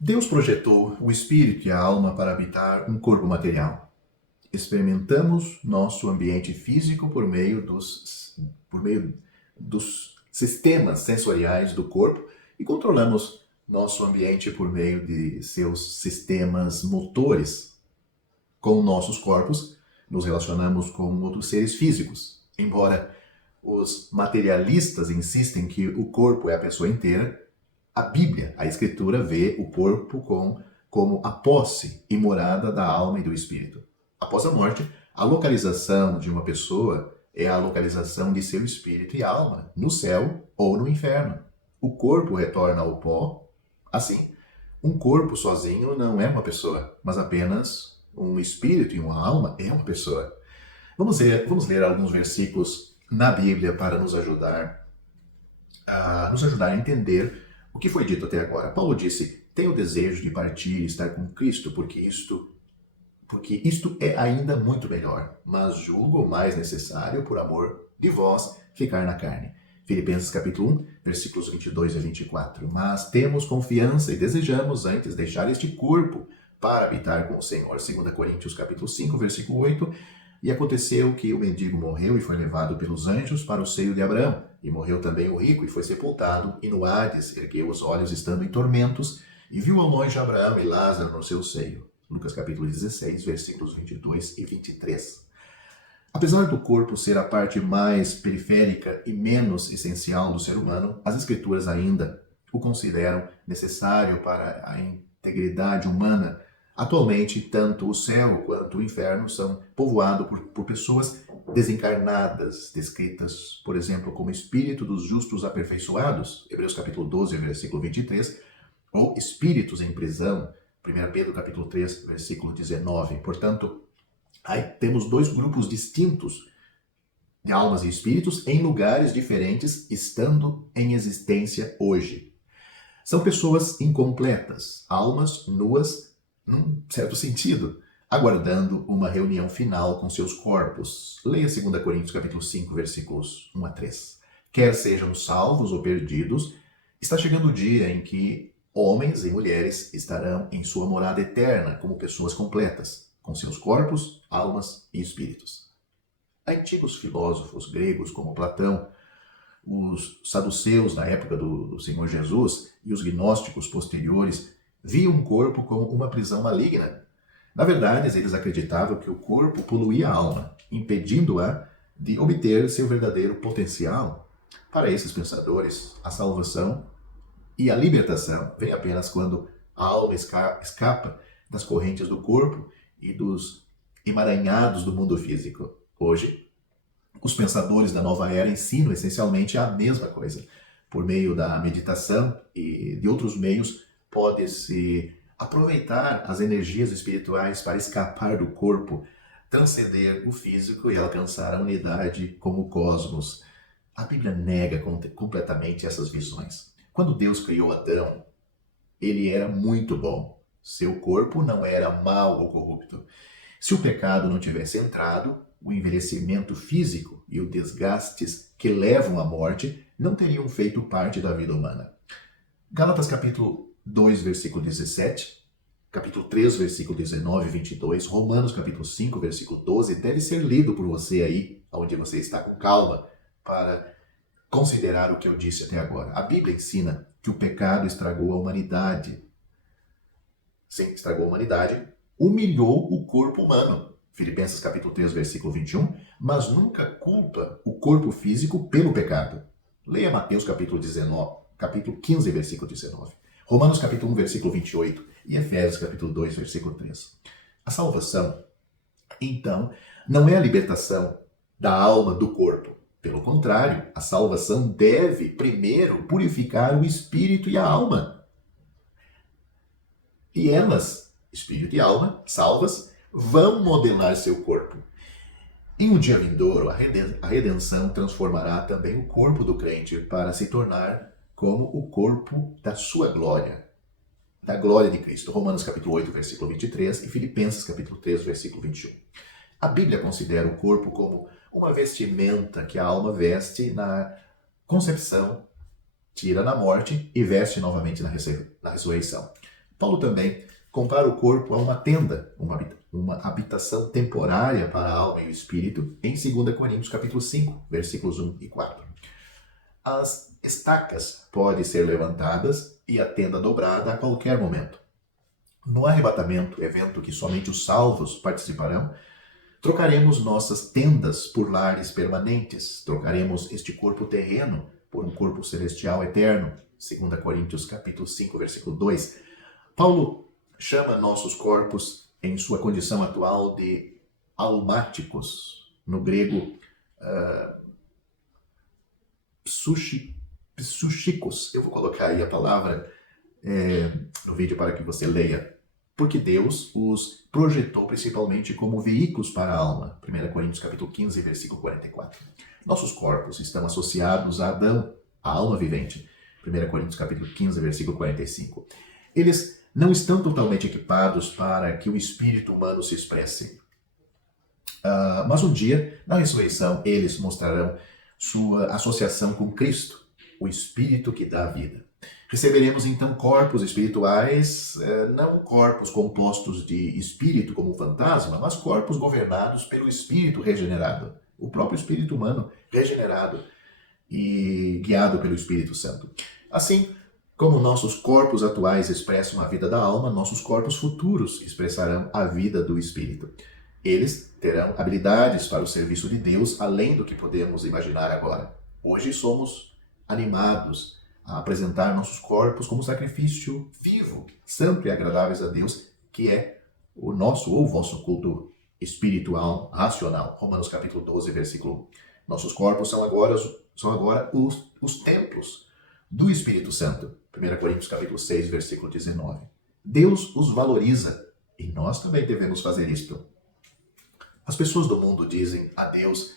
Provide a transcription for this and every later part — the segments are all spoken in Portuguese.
Deus projetou o espírito e a alma para habitar um corpo material. Experimentamos nosso ambiente físico por meio dos sistemas sensoriais do corpo e controlamos nosso ambiente por meio de seus sistemas motores. Com nossos corpos, nos relacionamos com outros seres físicos. Embora os materialistas insistem que o corpo é a pessoa inteira, a Bíblia, a Escritura, vê o corpo como a posse e morada da alma e do espírito. Após a morte, a localização de uma pessoa é a localização de seu espírito e alma, no céu ou no inferno. O corpo retorna ao pó. Assim, um corpo sozinho não é uma pessoa, mas apenas um espírito e uma alma é uma pessoa. Vamos ler alguns versículos na Bíblia para nos ajudar a entender o que foi dito até agora. Paulo disse: tenho o desejo de partir e estar com Cristo, porque isto é ainda muito melhor, mas julgo mais necessário, por amor de vós, ficar na carne. Filipenses capítulo 1, versículos 22 a 24. Mas temos confiança e desejamos antes deixar este corpo para habitar com o Senhor. 2 Coríntios capítulo 5, versículo 8. E aconteceu que o mendigo morreu e foi levado pelos anjos para o seio de Abraão. E morreu também o rico e foi sepultado, e no Hades ergueu os olhos estando em tormentos, e viu ao longe Abraão e Lázaro no seu seio. Lucas capítulo 16, versículos 22 e 23. Apesar do corpo ser a parte mais periférica e menos essencial do ser humano, as Escrituras ainda o consideram necessário para a integridade humana. Atualmente, tanto o céu quanto o inferno são povoados por pessoas desencarnadas, descritas, por exemplo, como espírito dos justos aperfeiçoados, Hebreus capítulo 12, versículo 23, ou espíritos em prisão, 1 Pedro capítulo 3, versículo 19. Portanto, aí temos dois grupos distintos de almas e espíritos em lugares diferentes, estando em existência hoje. São pessoas incompletas, almas nuas, num certo sentido, aguardando uma reunião final com seus corpos. Leia 2 Coríntios capítulo 5, versículos 1 a 3. Quer sejam salvos ou perdidos, está chegando o dia em que homens e mulheres estarão em sua morada eterna como pessoas completas, com seus corpos, almas e espíritos. Antigos filósofos gregos como Platão, os saduceus na época do Senhor Jesus e os gnósticos posteriores viam o corpo como uma prisão maligna. Na verdade, eles acreditavam que o corpo poluía a alma, impedindo-a de obter seu verdadeiro potencial. Para esses pensadores, a salvação e a libertação vem apenas quando a alma escapa das correntes do corpo e dos emaranhados do mundo físico. Hoje, os pensadores da nova era ensinam essencialmente a mesma coisa. Por meio da meditação e de outros meios, pode-se aproveitar as energias espirituais para escapar do corpo, transcender o físico e alcançar a unidade com o cosmos. A Bíblia nega completamente essas visões. Quando Deus criou Adão, ele era muito bom. Seu corpo não era mau ou corrupto. Se o pecado não tivesse entrado, o envelhecimento físico e os desgastes que levam à morte não teriam feito parte da vida humana. Gálatas capítulo 2, versículo 17, capítulo 3, versículo 19 e 22, Romanos capítulo 5, versículo 12, deve ser lido por você aí, onde você está com calma, para considerar o que eu disse até agora. A Bíblia ensina que o pecado estragou a humanidade. Sim, estragou a humanidade, humilhou o corpo humano. Filipenses capítulo 3, versículo 21, mas nunca culpa o corpo físico pelo pecado. Leia Mateus capítulo 15, versículo 19. Romanos capítulo 1, versículo 28 e Efésios capítulo 2, versículo 3. A salvação, então, não é a libertação da alma do corpo. Pelo contrário, a salvação deve primeiro purificar o espírito e a alma. E elas, espírito e alma, salvas, vão modelar seu corpo. Em um dia vindouro, a redenção transformará também o corpo do crente para se tornar como o corpo da sua glória, da glória de Cristo. Romanos capítulo 8, versículo 23 e Filipenses capítulo 3, versículo 21. A Bíblia considera o corpo como uma vestimenta que a alma veste na concepção, tira na morte e veste novamente na ressurreição. Paulo também compara o corpo a uma tenda, uma habitação temporária para a alma e o espírito, em 2 Coríntios capítulo 5, versículos 1 e 4. As estacas podem ser levantadas e a tenda dobrada a qualquer momento. No arrebatamento, evento que somente os salvos participarão, trocaremos nossas tendas por lares permanentes, trocaremos este corpo terreno por um corpo celestial eterno. 2 Coríntios capítulo 5, versículo 2. Paulo chama nossos corpos, em sua condição atual, de almáticos. No grego, psuchikos. Eu vou colocar aí a palavra no vídeo para que você leia. Porque Deus os projetou principalmente como veículos para a alma. 1 Coríntios capítulo 15, versículo 44. Nossos corpos estão associados a Adão, a alma vivente. 1 Coríntios capítulo 15, versículo 45. Eles não estão totalmente equipados para que o espírito humano se expresse. Mas um dia, na ressurreição, eles mostrarão sua associação com Cristo, o Espírito que dá vida. Receberemos então corpos espirituais, não corpos compostos de espírito como um fantasma, mas corpos governados pelo Espírito regenerado, o próprio Espírito humano regenerado e guiado pelo Espírito Santo. Assim, como nossos corpos atuais expressam a vida da alma, nossos corpos futuros expressarão a vida do Espírito. Eles terão habilidades para o serviço de Deus, além do que podemos imaginar agora. Hoje somos animados a apresentar nossos corpos como sacrifício vivo, santo e agradáveis a Deus, que é o nosso ou vosso culto espiritual, racional. Romanos capítulo 12, versículo 1. Nossos corpos são agora os templos do Espírito Santo. 1 Coríntios capítulo 6, versículo 19. Deus os valoriza e nós também devemos fazer isto. As pessoas do mundo dizem a Deus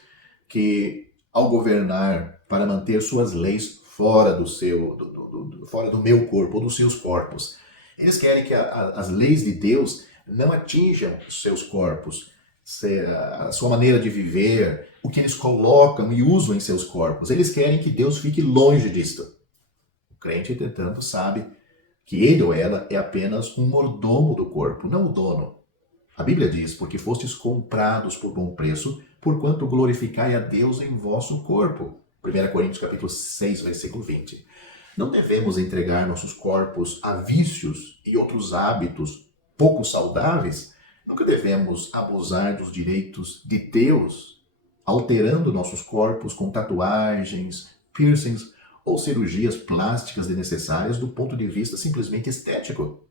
que, ao governar para manter suas leis fora do meu corpo ou dos seus corpos, eles querem que as leis de Deus não atinjam os seus corpos, a sua maneira de viver, o que eles colocam e usam em seus corpos. Eles querem que Deus fique longe disto. O crente, entretanto, sabe que ele ou ela é apenas um mordomo do corpo, não o dono. A Bíblia diz, porque fostes comprados por bom preço, porquanto glorificai a Deus em vosso corpo. 1 Coríntios capítulo 6, versículo 20. Não devemos entregar nossos corpos a vícios e outros hábitos pouco saudáveis. Nunca devemos abusar dos direitos de Deus, alterando nossos corpos com tatuagens, piercings ou cirurgias plásticas desnecessárias do ponto de vista simplesmente estético.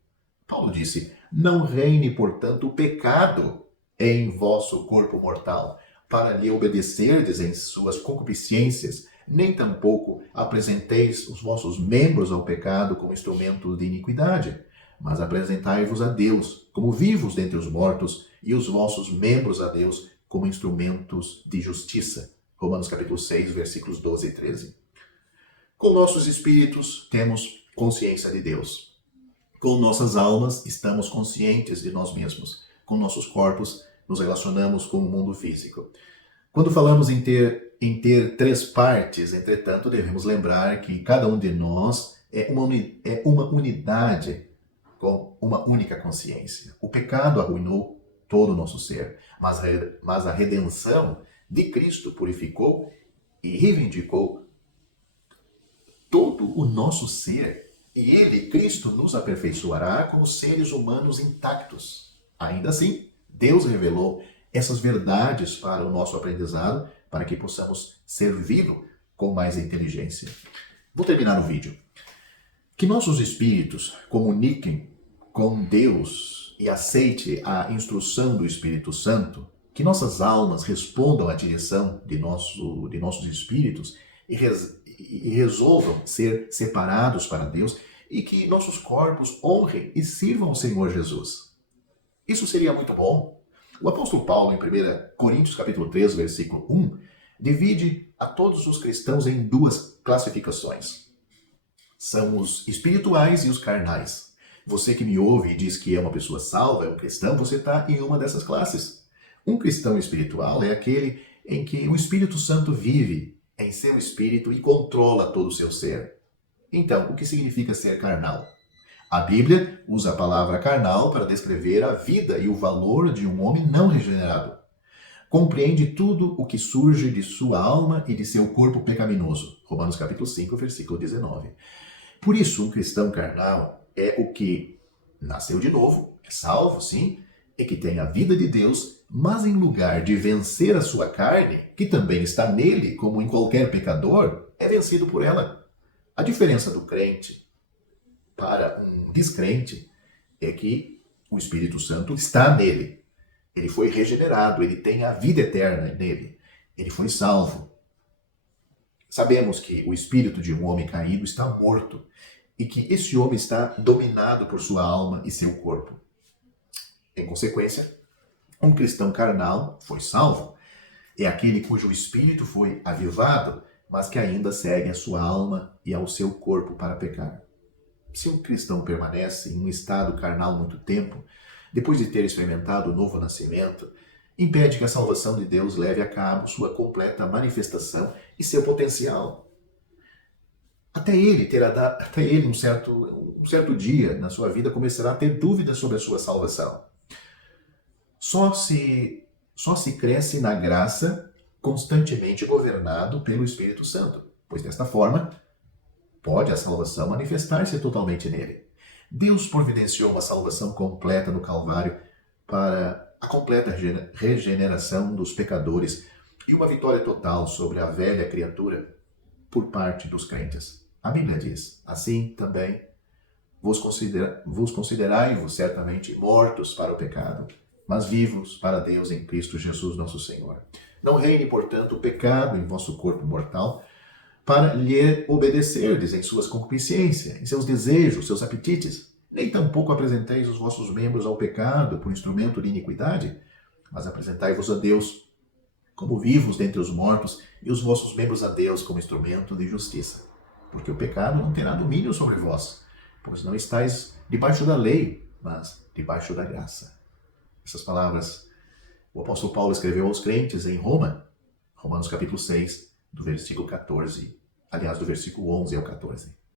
Paulo disse, não reine, portanto, o pecado em vosso corpo mortal, para lhe obedecerdes em suas concupiscências, nem tampouco apresenteis os vossos membros ao pecado como instrumentos de iniquidade, mas apresentai-vos a Deus como vivos dentre os mortos e os vossos membros a Deus como instrumentos de justiça. Romanos capítulo 6, versículos 12 e 13. Com nossos espíritos temos consciência de Deus. Com nossas almas estamos conscientes de nós mesmos. Com nossos corpos nos relacionamos com o mundo físico. Quando falamos em ter três partes, entretanto, devemos lembrar que cada um de nós é uma unidade com uma única consciência. O pecado arruinou todo o nosso ser, mas a redenção de Cristo purificou e reivindicou todo o nosso ser. E Ele, Cristo, nos aperfeiçoará como seres humanos intactos. Ainda assim, Deus revelou essas verdades para o nosso aprendizado, para que possamos servi-lo com mais inteligência. Vou terminar o vídeo. Que nossos espíritos comuniquem com Deus e aceite a instrução do Espírito Santo, que nossas almas respondam à direção de nossos espíritos e resolvam ser separados para Deus e que nossos corpos honrem e sirvam ao Senhor Jesus. Isso seria muito bom. O apóstolo Paulo, em 1 Coríntios capítulo 3, versículo 1, divide a todos os cristãos em duas classificações. São os espirituais e os carnais. Você que me ouve e diz que é uma pessoa salva, é um cristão, você está em uma dessas classes. Um cristão espiritual é aquele em que o Espírito Santo vive em seu espírito e controla todo o seu ser. Então, o que significa ser carnal? A Bíblia usa a palavra carnal para descrever a vida e o valor de um homem não regenerado. Compreende tudo o que surge de sua alma e de seu corpo pecaminoso. Romanos capítulo 5, versículo 19. Por isso, um cristão carnal é o que nasceu de novo, é salvo, sim, e que tem a vida de Deus, mas em lugar de vencer a sua carne, que também está nele, como em qualquer pecador, é vencido por ela. A diferença do crente para um descrente é que o Espírito Santo está nele. Ele foi regenerado, ele tem a vida eterna nele. Ele foi salvo. Sabemos que o espírito de um homem caído está morto e que esse homem está dominado por sua alma e seu corpo. Em consequência, um cristão carnal foi salvo. É aquele cujo espírito foi avivado, mas que ainda segue a sua alma e ao seu corpo para pecar. Se um cristão permanece em um estado carnal muito tempo, depois de ter experimentado o novo nascimento, impede que a salvação de Deus leve a cabo sua completa manifestação e seu potencial. Até ele um certo dia na sua vida começará a ter dúvidas sobre a sua salvação. Só se cresce na graça constantemente governado pelo Espírito Santo, pois desta forma pode a salvação manifestar-se totalmente nele. Deus providenciou uma salvação completa no Calvário para a completa regeneração dos pecadores e uma vitória total sobre a velha criatura por parte dos crentes. A Bíblia diz, assim também vos considerai-vos certamente mortos para o pecado, mas vivos para Deus em Cristo Jesus nosso Senhor. Não reine, portanto, o pecado em vosso corpo mortal, para lhe obedecerdes em suas concupiscências, em seus desejos, seus apetites. Nem tampouco apresenteis os vossos membros ao pecado por instrumento de iniquidade, mas apresentai-vos a Deus como vivos dentre os mortos e os vossos membros a Deus como instrumento de justiça. Porque o pecado não terá domínio sobre vós, pois não estáis debaixo da lei, mas debaixo da graça. Essas palavras o apóstolo Paulo escreveu aos crentes em Romanos capítulo 6, do versículo 14, aliás, do versículo 11 ao 14.